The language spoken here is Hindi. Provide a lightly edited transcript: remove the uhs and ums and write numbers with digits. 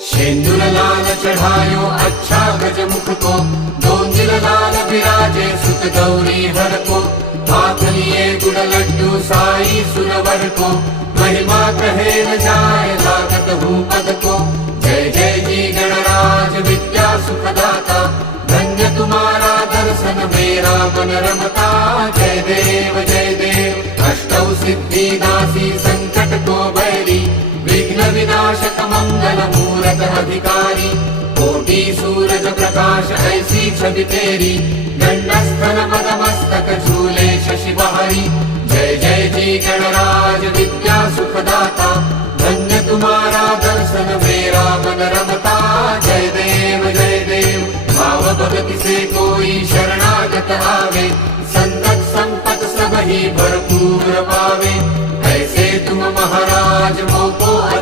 शेंदुर लाल चढ़ायो अच्छा गजमुख को, दो दिल लाल विराजे सुत गौरी हर को। हाथ लिए गुड़ लड्डू साई सुरवर को, महिमा कहे न जाए लागत हूँ पद को। जय जय जी गणराज विद्या सुखदाता, धन्य तुम्हारा दर्शन मेरा मन रमता। जय देव अष्टौ सिद्धि दासी संकट को बैरी, विघ्न विनाशक मंगल मूरत अधिकारी। कोटि सूरज प्रकाश ऐसी छवि तेरी, दंडस्थल मदमस्तक झूले शशि बहारी। जय जय जी गणराज विद्या सुखदाता, धन्य तुम्हारा दर्शन मेरा मन रमता। जय देव भाव भगति से कोई शरणागत आवे, संतत संपत सब ही भरपूर पावे। ऐसे तुम महाराज मोको अति